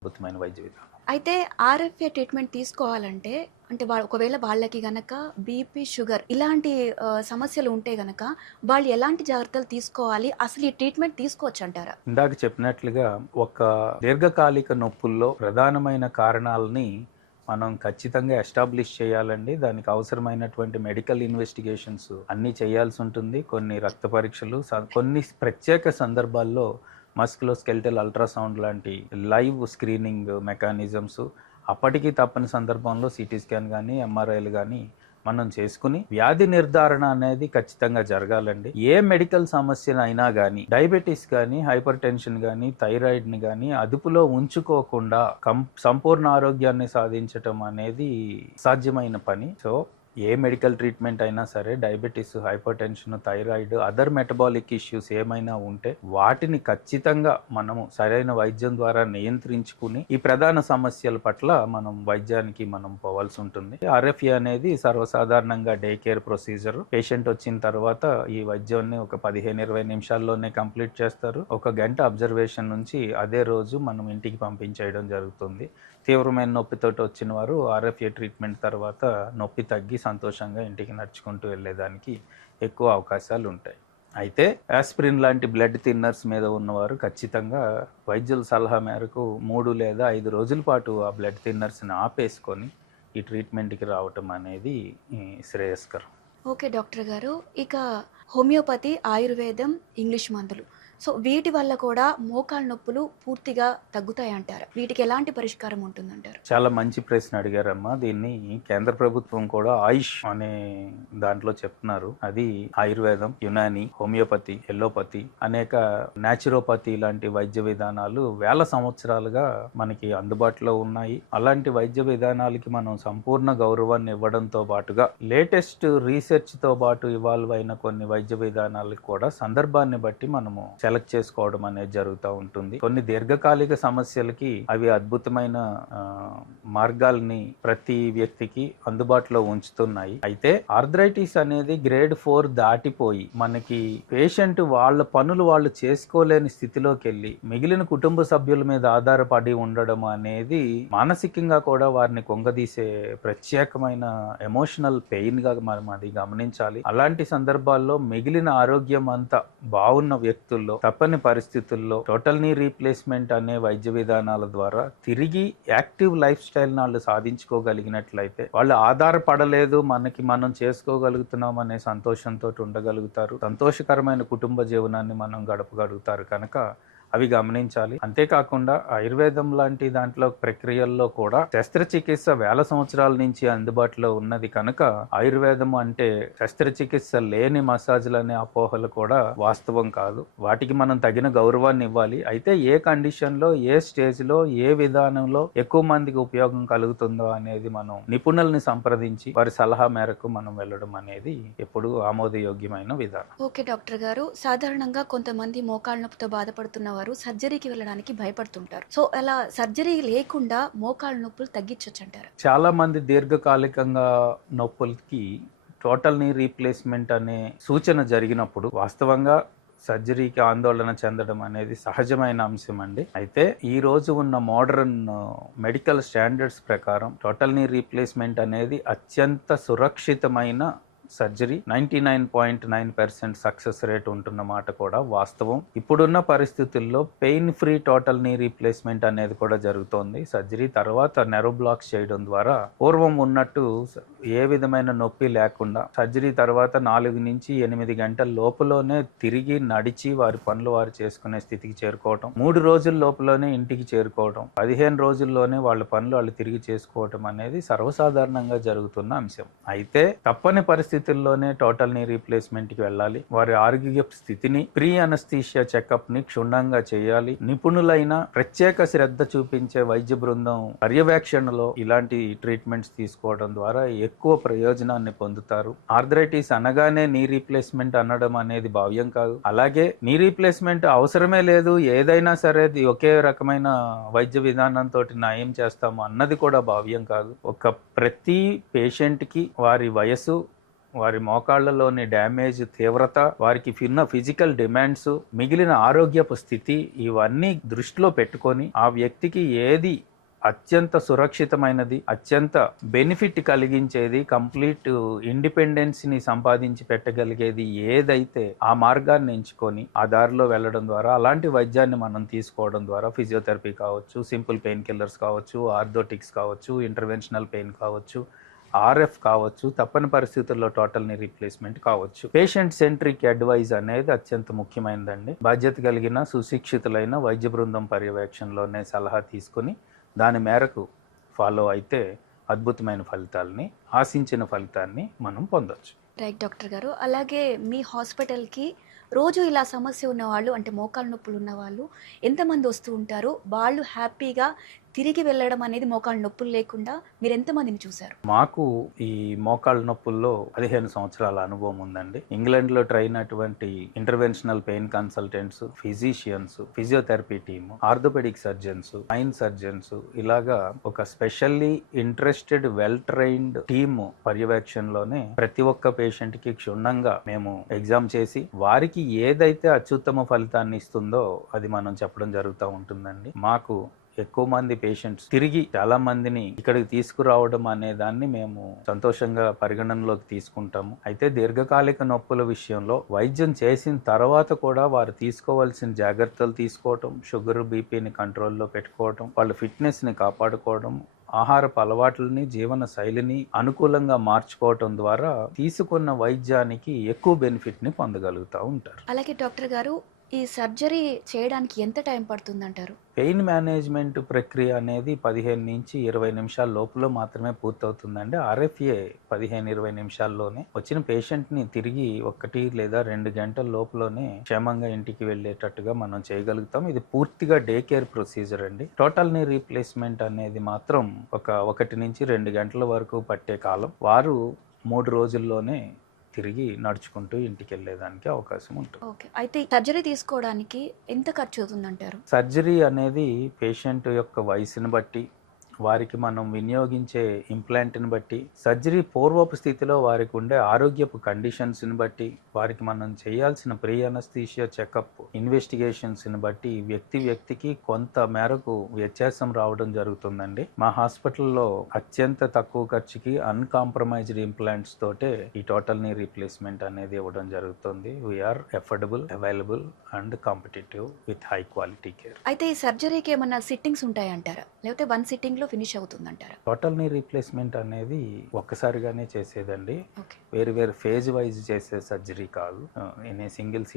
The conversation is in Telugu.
అద్భుతమైన వైద్య విధానం. అయితే ఆర్ఎఫ్ఏ ట్రీట్మెంట్ తీసుకోవాలంటే అంటే ఒకవేళ వాళ్ళకి గనక బీపీ, షుగర్ ఇలాంటి సమస్యలు ఉంటే గనక వాళ్ళు ఎలాంటి జాగ్రత్తలు తీసుకోవాలి? అసలు ఈ ట్రీట్మెంట్ తీసుకోవచ్చంటారా? ఇందాక చెప్పినట్లుగా ఒక దీర్ఘకాలిక నొప్పుల్లో ప్రధానమైన కారణాలని మనం ఖచ్చితంగా ఎస్టాబ్లిష్ చేయాలండి. దానికి అవసరమైనటువంటి మెడికల్ ఇన్వెస్టిగేషన్స్ అన్నీ చేయాల్సి ఉంటుంది. కొన్ని రక్త పరీక్షలు, కొన్ని ప్రత్యేక సందర్భాల్లో మస్కులోస్కెలిటల్ అల్ట్రాసౌండ్ లాంటి లైవ్ స్క్రీనింగ్ మెకానిజమ్స్ అప్పటికి తప్పని సందర్భంలో సిటీ స్కాన్ కానీ ఎంఆర్ఐలు కానీ మనం చేసుకుని వ్యాధి నిర్ధారణ అనేది ఖచ్చితంగా జరగాలండి. ఏ మెడికల్ సమస్యనైనా కానీ, డయాబెటీస్ కానీ, హైపర్ టెన్షన్ కానీ, థైరాయిడ్ని కానీ అదుపులో ఉంచుకోకుండా సంపూర్ణ ఆరోగ్యాన్ని సాధించటం అనేది సాధ్యమైన పని. సో ఏ మెడికల్ ట్రీట్మెంట్ అయినా సరే diabetes, hyper tension, thyroid, other metabolic issues ఏమైనా ఉంటే వాటిని ఖచ్చితంగా మనము సరైన వైద్యం ద్వారా నియంత్రించుకుని ఈ ప్రధాన సమస్యల పట్ల వైద్యానికి పోవాల్సి ఉంటుంది. ఆర్ఎఫ్ఏ అనేది సర్వసాధారణంగా డే కేర్ ప్రొసీజర్. పేషెంట్ వచ్చిన తర్వాత ఈ వైద్యాన్ని ఒక 15-20 నిమిషాల్లోనే కంప్లీట్ చేస్తారు. 1 గంట అబ్జర్వేషన్ నుంచి అదే రోజు మనం ఇంటికి పంపించేయడం జరుగుతుంది. తీవ్రమైన నొప్పితోటి వచ్చిన వారు ఆర్ఎఫ్ఏ ట్రీట్మెంట్ తర్వాత నొప్పి తగ్గి సంతోషంగా ఇంటికి నడుచుకుంటూ వెళ్ళేదానికి ఎక్కువ అవకాశాలు ఉంటాయి. అయితే ఆస్పిరిన్ లాంటి బ్లడ్ థిన్నర్స్ మీద ఉన్నవారు ఖచ్చితంగా వైద్యుల సలహా మేరకు 3 లేదా 5 రోజుల పాటు ఆ బ్లడ్ థిన్నర్స్ని ఆపేసుకొని ఈ ట్రీట్మెంట్కి రావటం అనేది శ్రేయస్కరం. ఓకే డాక్టర్ గారు. ఇక హోమియోపతి, ఆయుర్వేదం, ఇంగ్లీష్ మందులు, సో వీటి వల్ల కూడా మోకాళ్ళ నొప్పులు పూర్తిగా తగ్గుతాయంటారా? వీటికి ఎలాంటి పరిష్కారం ఉంటుందంటారు? చాలా మంచి ప్రశ్న అడిగారమ్మా. దీన్ని కేంద్ర ప్రభుత్వం కూడా ఆయుష్ అనే దాంట్లో చెప్తున్నారు. అది ఆయుర్వేదం, యునాని, హోమియోపతి, ఎల్లోపతి, అనేక న్యాచురోపతి లాంటి వైద్య విధానాలు వేల సంవత్సరాలుగా మనకి అందుబాటులో ఉన్నాయి. అలాంటి వైద్య విధానాలకి మనం సంపూర్ణ గౌరవాన్ని ఇవ్వడంతో పాటుగా లేటెస్ట్ రీసెర్చ్ తో పాటు ఇవాల్వ్ అయిన కొన్ని వైద్య విధానాలకు కూడా సందర్భాన్ని బట్టి మనము సెలెక్ట్ చేసుకోవడం అనేది జరుగుతూ ఉంటుంది. కొన్ని దీర్ఘకాలిక సమస్యలకి అవి అద్భుతమైన మార్గాల్ని ప్రతి వ్యక్తికి అందుబాటులో ఉంచుతున్నాయి. అయితే ఆర్థరైటిస్ అనేది గ్రేడ్ 4 దాటిపోయి మనకి పేషెంట్ వాళ్ళ పనులు వాళ్ళు చేసుకోలేని స్థితిలోకి వెళ్ళి మిగిలిన కుటుంబ సభ్యుల మీద ఆధారపడి ఉండడం అనేది మానసికంగా కూడా వారిని కొంగదీసే ప్రత్యేకమైన ఎమోషనల్ పెయిన్ గా మనం అది గమనించాలి. అలాంటి సందర్భాల్లో మిగిలిన ఆరోగ్యం అంతా బాగున్న వ్యక్తుల్లో తప్పని పరిస్థితుల్లో టోటల్ నీ రీప్లేస్మెంట్ అనే వైద్య విధానాల ద్వారా తిరిగి యాక్టివ్ లైఫ్ స్టైల్ వాళ్ళు సాధించుకోగలిగినట్లయితే వాళ్ళు ఆధారపడలేదు, మనం చేసుకోగలుగుతున్నాం అనే సంతోషంతో ఉండగలుగుతారు. సంతోషకరమైన కుటుంబ జీవనాన్ని మనం గడపగలుగుతారు కనుక అవి గమనించాలి. అంతేకాకుండా ఆయుర్వేదం లాంటి దాంట్లో ప్రక్రియల్లో కూడా శస్త్రచికిత్స వేల సంవత్సరాల నుంచి అందుబాటులో ఉన్నది కనుక ఆయుర్వేదం అంటే శస్త్రచికిత్స లేని మసాజ్లు అనే అపోహలు కూడా వాస్తవం కాదు. వాటికి మనం తగిన గౌరవాన్ని ఇవ్వాలి. అయితే ఏ కండిషన్లో, ఏ స్టేజ్లో, ఏ విధానంలో ఎక్కువ మందికి ఉపయోగం కలుగుతుందో అనేది మనం నిపుణుల్ని సంప్రదించి వారి సలహా మేరకు మనం వెళ్ళడం అనేది ఎప్పుడూ ఆమోదయోగ్యమైన విధానం. ఓకే డాక్టర్ గారు. సాధారణంగా కొంతమంది మోకాళ్ళ నొప్పితో బాధపడుతున్న వారు సర్జరీకి వెళ్ళడానికి భయపడుతుంటారు. సో అలా సర్జరీ లేకుండా మోకాళ్ళ నొప్పులు తగ్గించొచ్చంటారు? చాలా మంది దీర్ఘకాలికంగా నొప్పులకి టోటల్ నీ రీప్లేస్మెంట్ అనే సూచన జరిగినప్పుడు వాస్తవంగా సర్జరీకి ఆందోళన చెందడం అనేది సహజమైన అంశం అండి. అయితే ఈ రోజు ఉన్న మోడర్న్ మెడికల్ స్టాండర్డ్స్ ప్రకారం టోటల్ నీ రీప్లేస్మెంట్ అనేది అత్యంత సురక్షితమైన సర్జరీ. 99.9% సక్సెస్ రేట్ ఉంటున్న మాట కూడా వాస్తవం. ఇప్పుడున్న పరిస్థితుల్లో pain free total knee replacement అనేది కూడా జరుగుతోంది. సర్జరీ తర్వాత నెరో బ్లాక్స్ చేయడం ద్వారా పూర్వం ఉన్నట్టు ఏ విధమైన నొప్పి లేకుండా సర్జరీ తర్వాత 4 నుంచి 8 గంటల లోపలనే తిరిగి నడిచి వారి పనులు వారు చేసుకునే స్థితికి చేరుకోవటం, 3 రోజుల లోపలనే ఇంటికి చేరుకోవటం, 15 రోజుల్లోనే వాళ్ళ పనులు వాళ్ళు తిరిగి చేసుకోవటం అనేది సర్వసాధారణంగా జరుగుతున్న అంశం. అయితే తప్పని పరిస్థితుల్లోనే టోటల్ నీ రీప్లేస్మెంట్ కి వెళ్ళాలి. వారి ఆరోగ్య స్థితిని ప్రీ అనస్థీషియా చెకప్ ని క్షుణ్ణంగా చేయాలి. నిపుణులైన ప్రత్యేక శ్రద్ధ చూపించే వైద్య బృందం పర్యవేక్షణలో ఇలాంటి ట్రీట్మెంట్స్ తీసుకోవడం ద్వారా ఎక్కువ ప్రయోజనాన్ని పొందుతారు. ఆర్థరైటిస్ అనగానే నీ రీప్లేస్మెంట్ అనడం అనేది భావ్యం కాదు. అలాగే నీ రీప్లేస్మెంట్ అవసరమే లేదు, ఏదైనా సరే ఒకే రకమైన వైద్య విధానంతో నయం చేస్తాము అన్నది కూడా భావ్యం కాదు. ప్రతి పేషెంట్ కి వారి వయసు, వారి మోకాళ్ళలోని డ్యామేజ్ తీవ్రత, వారికి ఉన్న ఫిజికల్ డిమాండ్స్, మిగిలిన ఆరోగ్యపు స్థితి, ఇవన్నీ దృష్టిలో పెట్టుకొని ఆ వ్యక్తికి ఏది అత్యంత సురక్షితమైనది, అత్యంత బెనిఫిట్ కలిగించేది, కంప్లీట్ ఇండిపెండెన్స్ని సంపాదించి పెట్టగలిగేది ఏదైతే ఆ మార్గాన్ని ఎంచుకొని ఆ దారిలో వెళ్ళడం ద్వారా, అలాంటి వైద్యాన్ని మనం తీసుకోవడం ద్వారా ఫిజియోథెరపీ కావచ్చు, సింపుల్ పెయిన్ కిల్లర్స్ కావచ్చు, ఆర్థోటిక్స్ కావచ్చు, ఇంటర్వెన్షనల్ పెయిన్ కావచ్చు, ఆర్ఎఫ్ కావచ్చు, తప్పని పరిస్థితుల్లో టోటల్ నీ రీప్లేస్మెంట్ కావచ్చు. పేషెంట్ సెంట్రిక్ అడ్వైజ్ అనేది అత్యంత ముఖ్యమైనదండి. బాధ్యత కలిగిన సుశిక్షితులైన వైద్య బృందం పర్యవేక్షణలోనే సలహా తీసుకుని దాని మేరకు ఫాలో అయితే అద్భుతమైన ఫలితాలని, ఆశించిన ఫలితాన్ని మనం పొందొచ్చు. రైట్ డాక్టర్ గారు. అలాగే మీ హాస్పిటల్కి రోజు ఇలా సమస్య ఉన్నవాళ్ళు, అంటే మోకాళ్ళ నొప్పులు ఉన్నవాళ్ళు ఎంతమంది వస్తూ ఉంటారు? వాళ్ళు హ్యాపీగా తిరిగి వెళ్ళడం అనేది మోకాళ్ళ నొప్పులు లేకుండా మీరు ఎంతమందిని చూశారు? మాకు ఈ మోకాళ్ళ నొప్పుల్లో 15 సంవత్సరాల అనుభవం ఉందండి. ఇంగ్లాండ్లో ట్రైన్ అటువంటి interventional pain consultants, physicians, physiotherapy team, orthopaedic surgeons, spine surgeons, ఇలాగా ఒక specially interested well trained team పర్యవేక్షణలోనే ప్రతి ఒక్క పేషెంట్ కి క్షుణ్ణంగా మేము ఎగ్జామ్ చేసి వారికి ఏదైతే అత్యుత్తమ ఫలితాన్ని ఇస్తుందో అది మనం చెప్పడం జరుగుతూ ఉంటుందండి. మాకు ఎక్కువ మంది పేషెంట్స్ తిరిగి చాలా మందిని ఇక్కడికి తీసుకురావడం అనే దాన్ని మేము సంతోషంగా పరిగణనలోకి తీసుకుంటాము. అయితే దీర్ఘకాలిక నొప్పుల విషయంలో వైద్యం చేసిన తర్వాత కూడా వారు తీసుకోవాల్సిన జాగ్రత్తలు తీసుకోవటం, షుగర్ బీపీని కంట్రోల్లో పెట్టుకోవటం, వాళ్ళ ఫిట్నెస్ని కాపాడుకోవడం, ఆహారపు అలవాట్లని, జీవన శైలిని అనుకూలంగా మార్చుకోవటం ద్వారా తీసుకున్న వైద్యానికి ఎక్కువ బెనిఫిట్ని పొందగలుగుతూ ఉంటారు. అలాగే డాక్టర్ గారు, ఈ సర్జరీ చేయడానికి ఎంత టైం పడుతుందంటారు? పెయిన్ మేనేజ్మెంట్ ప్రక్రియ అనేది 15 నుంచి 20 నిమిషాల లోపల మాత్రమే పూర్తవుతుందండి. ఆర్ఎఫ్ఏ 15-20 నిమిషాల్లోనే వచ్చిన పేషెంట్ని తిరిగి 1 లేదా 2 గంటల లోపలనే క్షేమంగా ఇంటికి వెళ్ళేటట్టుగా మనం చేయగలుగుతాం. ఇది పూర్తిగా డే కేర్ ప్రొసీజర్ అండి. టోటల్ నీ రీప్లేస్మెంట్ అనేది మాత్రం 1 నుంచి 2 గంటల వరకు పట్టే కాలం. వారు 3 రోజుల్లోనే తిరిగి నడుచుకుంటూ ఇంటికి వెళ్ళేదానికి అవకాశం ఉంటుంది. ఓకే. అయితే సర్జరీ తీసుకోవడానికి ఎంత ఖర్చు అవుతుందంటారు? సర్జరీ అనేది పేషెంట్ యొక్క వయసుని బట్టి, వారికి మనం వినియోగించే ఇంప్లాంట్ని బట్టి, సర్జరీ పూర్వపు స్థితిలో వారికి ఉండే ఆరోగ్యపు కండిషన్స్ని బట్టి, వారికి మనం చేయాల్సిన ప్రీ అనస్థీషియా చెకప్ ఇన్వెస్టిగేషన్స్ని బట్టి వ్యక్తికి కొంత మేరకు వ్యత్యాసం రావడం జరుగుతుందండి. మా హాస్పిటల్లో అత్యంత తక్కువ ఖర్చుకి అన్కాంప్రమైజ్డ్ ఇంప్లాంట్స్ తోటే ఈ టోటల్ నీ రీప్లేస్మెంట్ అనేది ఇవ్వడం జరుగుతుంది. We are affordable, available and competitive with high quality care. అయితే ఈ సర్జరీకి ఏమన్నా సిట్టింగ్స్ ఉంటాయంటారా, లేకపోతే 1 సిట్టింగ్లో ఫినిష్ అవుతుందంటారా? టోటల్ నీ రీప్లేస్మెంట్ అనేది ఒక్కసారిగానే చేసేదండి. ఓకే. వేరు వేరు ఫేజ్ వైజ్ చేసే సర్జరీ కాదు. In a single